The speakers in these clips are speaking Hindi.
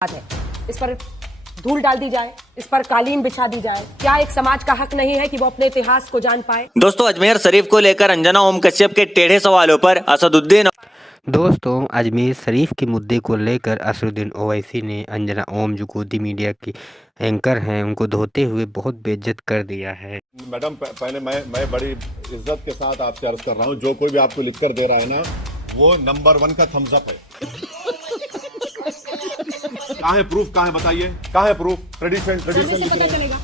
है। इस पर धूल डाल दी जाए, इस पर कालीन बिछा दी जाए। क्या एक समाज का हक नहीं है कि वो अपने इतिहास को जान पाए? दोस्तों, अजमेर शरीफ को लेकर अंजना ओम कश्यप के टेढ़े सवालों पर असदुद्दीन दोस्तों, अजमेर शरीफ के मुद्दे को लेकर असदुद्दीन ओवैसी ने अंजना ओम जो गोदी मीडिया की एंकर हैं उनको धोते हुए बहुत बेइज्जत कर दिया है। मैडम, पहले मैं बड़ी इज्जत के साथ आपसे अर्ज कर रहा हूँ, जो कोई भी आपको लिख कर दे रहा है ना, वो नंबर 1 का थम्स अप है। कहाँ है प्रूफ? कहाँ है बताइए, कहाँ है प्रूफ? ट्रेडिशन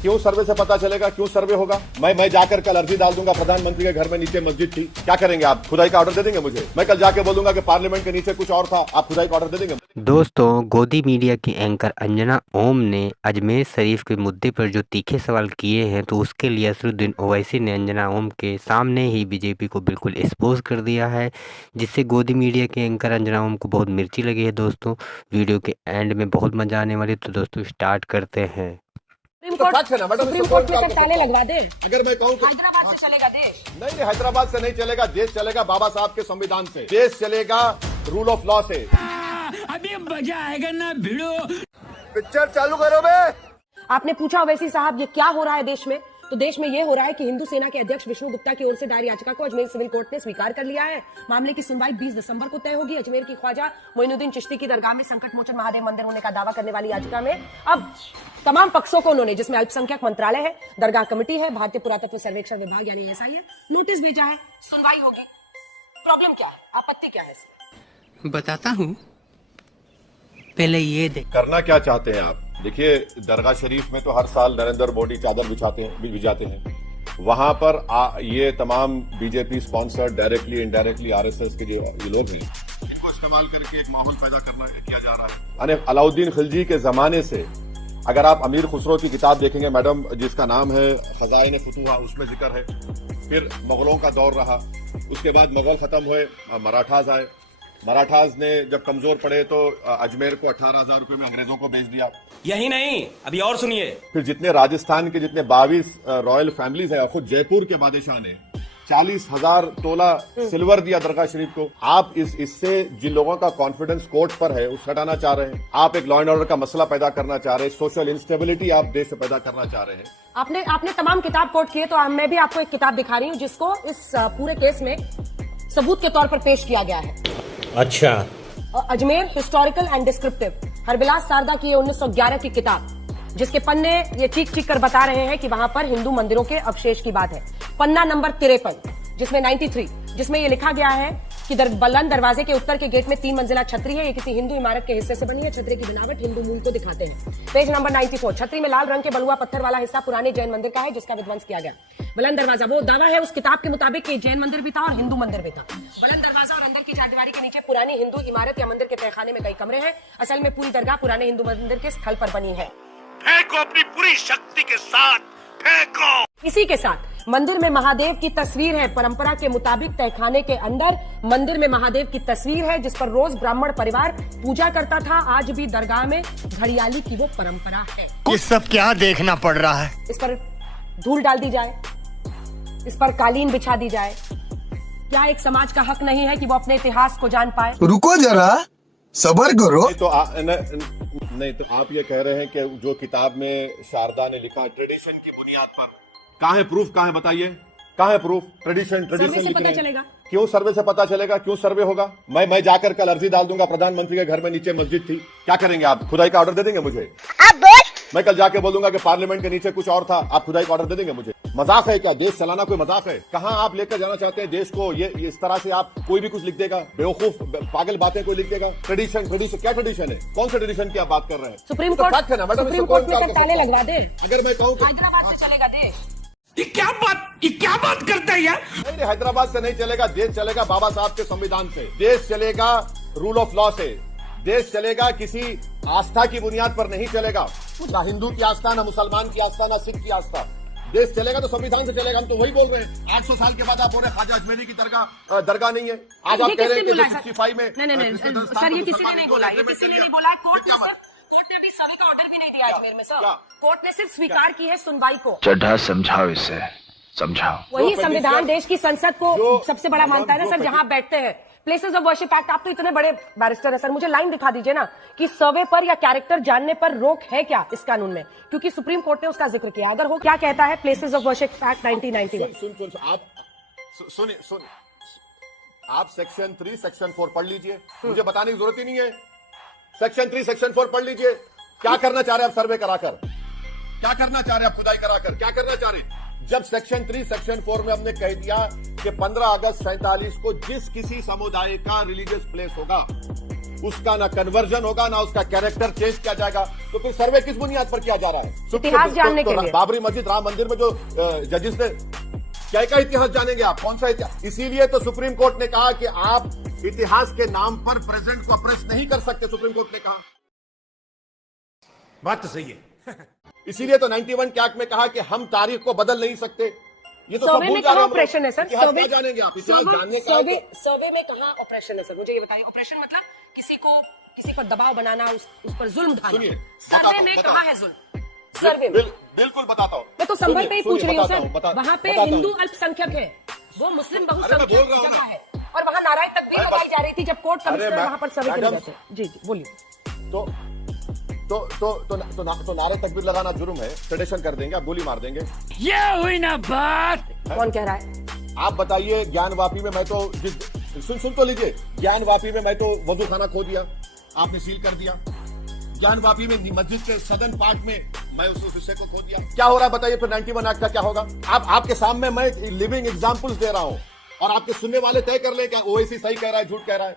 क्यों सर्वे से पता चलेगा? क्यों सर्वे होगा? मैं जाकर कल अर्जी डाल दूंगा, प्रधानमंत्री के घर में नीचे मस्जिद थी, क्या करेंगे आप? खुदाई का ऑर्डर दे देंगे मुझे? मैं कल जाके बोलूंगा कि पार्लियामेंट के नीचे कुछ और था, आप खुदाई का ऑर्डर दे देंगे? दोस्तों, गोदी मीडिया की एंकर अंजना ओम ने अजमेर शरीफ के मुद्दे पर जो तीखे सवाल किए हैं, तो उसके लिए असदुद्दीन ओवैसी ने अंजना ओम के सामने ही बीजेपी को बिल्कुल एक्सपोज कर दिया है, जिससे गोदी मीडिया के एंकर अंजना ओम को बहुत मिर्ची लगी है। दोस्तों, वीडियो के एंड में बहुत मजा आने वाली, तो दोस्तों स्टार्ट करते हैं। सुप्रीम कोर्ट में ताले लगवा दे। अगर मैं कहूँ हैदराबाद से चलेगा देश? नहीं, हैदराबाद से नहीं चलेगा देश, चलेगा बाबा साहब के संविधान से, देश चलेगा रूल ऑफ लॉ से। अभी मजा आएगा ना भिड़ो। पिक्चर चालू करो बे। आपने पूछा ओवैसी साहब ये क्या हो रहा है देश में, तो देश में ये हो रहा है कि हिंदू सेना के अध्यक्ष विष्णु गुप्ता की ओर से दायर याचिका को अजमेर सिविल कोर्ट ने स्वीकार कर लिया है। मामले की सुनवाई 20 दिसंबर को तय होगी। अजमेर की ख्वाजा मोइनुद्दीन चिश्ती की दरगाह में संकट मोचन महादेव मंदिर होने का दावा करने वाली याचिका में अब तमाम पक्षों को उन्होंने, जिसमें अल्पसंख्यक मंत्रालय है, दरगाह कमेटी है, भारतीय पुरातत्व सर्वेक्षण विभाग यानी एएसआई है, नोटिस भेजा है। सुनवाई होगी। प्रॉब्लम क्या है, आपत्ति क्या है इसमें? बताता हूँ, पहले ये देख। करना क्या चाहते हैं आप? देखिए, दरगाह शरीफ में तो हर साल नरेंद्र मोदी चादर बिछाते हैं। वहां पर ये तमाम BJP sponsored directly indirectly RSS के जो ये लोग हैं, इनको इस्तेमाल करके एक माहौल पैदा किया जा रहा है। यानी अलाउद्दीन खिलजी के जमाने से, अगर आप अमीर खुसरो की किताब देखेंगे मैडम, जिसका नाम है खजाइन फुतुहा, उसमें जिक्र है। फिर मुगलों का दौर रहा, उसके बाद मुगल खत्म हुए, मराठाज आए। मराठाज ने जब कमजोर पड़े तो अजमेर को 18,000 रुपए में अंग्रेजों को बेच दिया। यही नहीं, अभी और सुनिए। फिर जितने राजस्थान के जितने 22 रॉयल फैमिलीज है, खुद जयपुर के बादशाह ने 40,000 तोला सिल्वर दिया दरगाह शरीफ को। आप इससे जिन लोगों का कॉन्फिडेंस कोर्ट पर है उस हटाना चाह रहे हैं। आप एक लॉ एंड ऑर्डर का मसला पैदा करना चाह रहे हैं, सोशल इंस्टेबिलिटी आप देश में पैदा करना चाह रहे हैं। आपने तमाम किताब कोट किए, तो मैं भी आपको एक किताब दिखा रही हूँ जिसको इस पूरे केस में सबूत के तौर पर पेश किया गया है। अच्छा। Ajmer historical and descriptive, Harbilas Sarda की 1911 की किताब, जिसके पन्ने ये चीख कर बता रहे हैं कि वहां पर हिंदू मंदिरों के अवशेष की बात है। पन्ना नंबर 53, जिसमें 93, जिसमें ये लिखा गया है कि बुलंद दरवाजे के उत्तर के गेट में 3 मंजिला छतरी है। ये किसी हिंदू इमारत के हिस्से से बनी है। छतरी की बनावट हिंदू मूल को दिखाते हैं। पेज नंबर 94, छतरी में लाल रंग के बलुआ पत्थर वाला हिस्सा पुराने जैन मंदिर का है, जिसका विध्वंस किया गया। बुलंद दरवाजा, वो दावा है उस किताब के मुताबिक कि जैन मंदिर भी था और हिंदू मंदिर भी था। बुलंद दरवाजा और अंदर की चारदीवारी के नीचे पुरानी हिंदू इमारत या मंदिर के तहखाने में कई कमरे हैं। असल में पूरी दरगाह पुराने हिंदू मंदिर के स्थल पर बनी है। फेंको अपनी पूरी शक्ति के साथ, फेंको। इसी के साथ मंदिर में महादेव की तस्वीर है। परंपरा के मुताबिक तहखाने के अंदर मंदिर में महादेव की तस्वीर है, जिस पर रोज ब्राह्मण परिवार पूजा करता था। आज भी दरगाह में घड़ियाली की वो परंपरा है। ये सब क्या देखना पड़ रहा है? इस पर धूल डाल दी जाए, इस पर कालीन बिछा दी जाए। क्या एक समाज का हक नहीं है कि वो अपने इतिहास को जान पाए? रुको जरा, सबर करो। नहीं तो आप ये कह रहे हैं कि जो किताब में शारदा ने लिखा ट्रेडिशन की बुनियाद पर, कहाँ है प्रूफ? कहाँ है बताइए, कहाँ है प्रूफ? ट्रेडिशन लिख रहे हैं। क्यों सर्वे से पता चलेगा? क्यों सर्वे होगा? मैं जाकर कल अर्जी डाल दूंगा, प्रधानमंत्री के घर में नीचे मस्जिद थी, क्या करेंगे आप? खुदाई का ऑर्डर दे देंगे मुझे? मैं कल जाके बोलूंगा कि पार्लियामेंट के नीचे कुछ और था, आप खुदाई का ऑर्डर दे देंगे मुझे? मजाक है क्या? देश चलाना कोई मजाक है? कहाँ आप लेकर जाना चाहते हैं देश को? ये इस तरह से आप कोई भी कुछ लिख देगा, बेवकूफ पागल बातें कोई लिख देगा। ट्रेडिशन क्या ट्रेडिशन है? कौन सा ट्रेडिशन की आप बात कर रहे हैं? सुप्रीम कोर्ट में ताले लगवा दे। अगर मैं कहूँ हैदराबाद से चलेगा देश? ये क्या बात करता है यार? नहीं, हैदराबाद से नहीं चलेगा देश, चलेगा बाबा साहब के संविधान से, देश चलेगा रूल ऑफ लॉ से, देश चलेगा किसी आस्था की बुनियाद पर नहीं चलेगा। ना हिंदू की आस्था, ना मुसलमान की आस्था, ना सिख की आस्था। देश चलेगा तो संविधान से चलेगा। हम तो वही बोल रहे हैं। 800 साल के बाद आप बोल रहे हैं ख्वाजा अजमेरी की दरगाह नहीं है। आज आप कह रहे हैं कि 65 में नहीं सर, ये किसी ने नहीं बोला, ये किसी ने नहीं बोला। कोर्ट ने अभी सर्वे का ऑर्डर भी नहीं दिया अजमेर में सर। कोर्ट ने सिर्फ स्वीकार की है सुनवाई को। चड्ढा समझाओ इसे, समझाओ। वही संविधान देश की संसद को सबसे बड़ा मानता है ना सर, जहाँ बैठते हैं। प्लेसेस ऑफ वर्शिप एक्ट, आप तो इतने बड़े बैरिस्टर है सर, मुझे लाइन दिखा दीजिए ना कि सर्वे पर या कैरेक्टर जानने पर रोक है क्या इस कानून में, क्योंकि सुप्रीम कोर्ट ने उसका जिक्र किया। अगर हो, क्या कहता है प्लेसेस ऑफ वर्शिप एक्ट 1991? सुनिए, आप सेक्शन 3 सेक्शन 4 पढ़ लीजिए, मुझे बताने की जरूरत ही नहीं है। सेक्शन 3 सेक्शन 4 पढ़ लीजिए। क्या करना चाह रहे हैं आप सर्वे कराकर? क्या करना चाह रहे हैं आप खुदाई कराकर? क्या करना चाह रहे हैं? जब सेक्शन 3 सेक्शन 4 में हमने कह दिया कि 15 अगस्त 47 को जिस किसी समुदाय का रिलीजियस प्लेस होगा उसका ना कन्वर्जन होगा ना उसका कैरेक्टर चेंज किया जाएगा, तो फिर सर्वे किस बुनियाद पर किया जा रहा है? इतिहास जानने के लिए। बाबरी मस्जिद, राम मंदिर में जो जजेस ने क्या इतिहास जानेंगे आप? कौन सा इतिहास? इसीलिए तो सुप्रीम कोर्ट ने कहा कि आप इतिहास के नाम पर प्रेजेंट को अप्रेस नहीं कर सकते। सुप्रीम कोर्ट ने कहा, बात तो सही है। इसीलिए तो 91 के एक्ट में कहा कि हम तारीख को बदल नहीं सकते। ये तो सब सर्वे भूल में जा रहे कहाँ हैं हम लोग। ऑपरेशन है सर? इतिहास क्या जानेंगे आप? इतिहास जानने का सर्वे में कहाँ ऑपरेशन है सर? मुझे ये बताइए, ऑपरेशन मतलब किसी पर दबाव बनाना, उस पर जुल्म ढाना। सुनिए, सर्वे में कहाँ है जुल्म? सर्वे में बिल्कुल बताता हूँ। मैं तो संभल पे ही पूछ रही हूँ सर। बताता वहाँ पे हूँ। हिंदू अल्पसंख्यक है, वो मुस्लिम बहुसंख्यक बोल रहा हूँ जगह ना। है, और वहाँ नारायण तकबीर लगाई जा रही थी जब कोर्ट कमिश्नर वहाँ पर सर्वे के लिए मैडम, गए थे। जी बोलिए। तो नारे तकबीर लगाना जुर्म है, ट्रेडिशन कर देंगे, आप गोली मार देंगे। ये हुई ना बात। कौन कह रहा है? आप बताइए, ज्ञानवापी में मैं तो सुन तो लीजिए, ज्ञानवापी में मैं तो वजू खाना खो दिया, आपने सील कर दिया। ज्ञानवापी में मस्जिद के सदन पार्ट में मैं उस हिस्से को खो दिया। क्या हो रहा है बताइए? फिर 91 एक्ट का क्या होगा? आपके सामने मैं लिविंग एग्जांपल्स दे रहा हूं और आपके सुनने वाले तय कर ले क्या ओवैसी सही कह रहा है, झूठ कह रहा है।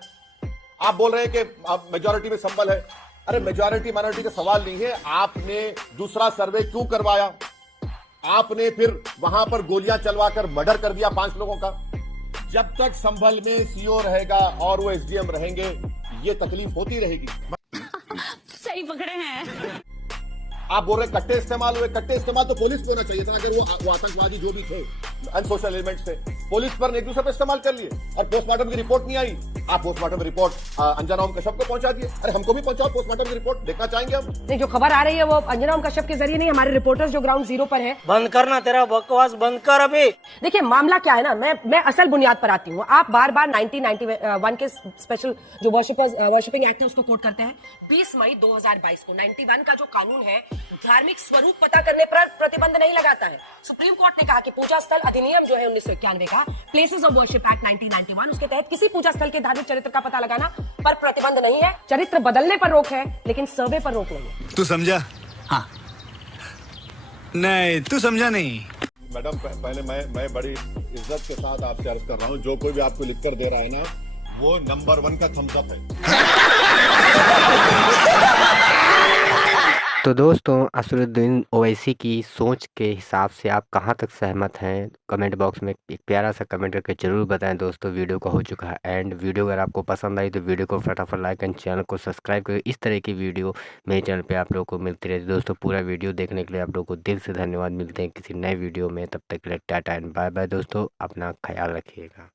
आप बोल रहे हैं कि मेजोरिटी में संबल है। अरे मेजोरिटी माइनॉरिटी का सवाल नहीं है। आपने दूसरा सर्वे क्यों करवाया? आपने फिर वहां पर गोलियां चलवाकर मर्डर कर दिया 5 लोगों का। जब तक संभल में सीओ रहेगा और वो एसडीएम रहेंगे, ये तकलीफ होती रहेगी। सही पकड़े हैं। आप बोल रहे कट्टे इस्तेमाल हुए। कट्टे इस्तेमाल तो पुलिस पे होना चाहिए था। अगर वो आतंकवादी जो भी थे, अनसोशल एलिमेंट्स थे, पुलिस पर एक दूसरे पे इस्तेमाल कर लिए और पोस्टमार्टम की रिपोर्ट नहीं आई। आप पोस्टमार्टम की रिपोर्ट अंजना ओम कश्यप को पहुंचा दिए। अरे हमको भी पहुंचाओ पोस्टमार्टम की रिपोर्ट, देखना चाहेंगे हम। नहीं, जो खबर आ रही है वो अंजना ओम कश्यप के जरिए नहीं, हमारे रिपोर्टर्स जो ग्राउंड जीरो पर है। बंद करना, तेरा बकवास बंद कर अभी। देखिए मामला क्या है ना, मैं असल बुनियाद पर आती हूँ। आप बार बार 1991 के स्पेशल जो वर्शिपिंग एक्ट है उसको कोट करते हैं। 20 मई 2022 को 91 का जो कानून है धार्मिक स्वरूप पता करने पर प्रतिबंध नहीं लगाता है। सुप्रीम कोर्ट ने कहा कि पूजा स्थल अधिनियम जो है 1991 का, प्लेसेस ऑफ वर्शिप एक्ट 1991, उसके तहत किसी पूजा स्थल के धार्मिक चरित्र का पता लगाना पर प्रतिबंध नहीं है। चरित्र बदलने पर रोक है, लेकिन सर्वे पर रोक नहीं है। तू समझा? हाँ। नहीं, तू समझा नहीं। मैडम, पहले मैं बड़ी इज्जत के साथ आपसे अर्ज कर रहा हूँ, जो कोई भी आपको लिख कर दे रहा है ना, वो नंबर 1 का थम्स अप है। तो दोस्तों, असदुद्दीन ओवैसी की सोच के हिसाब से आप कहाँ तक सहमत हैं? कमेंट बॉक्स में एक प्यारा सा कमेंट करके जरूर बताएं दोस्तों। वीडियो का हो चुका है एंड। वीडियो अगर आपको पसंद आई तो वीडियो को फटाफट लाइक एंड चैनल को सब्सक्राइब करें। इस तरह की वीडियो मेरे चैनल पे आप लोगों को मिलती रहती है दोस्तों। पूरा वीडियो देखने के लिए आप लोगों को दिल से धन्यवाद। मिलते हैं किसी नए वीडियो में, तब तक के लिए टाटा एंड बाय बाय दोस्तों। अपना ख्याल रखिएगा।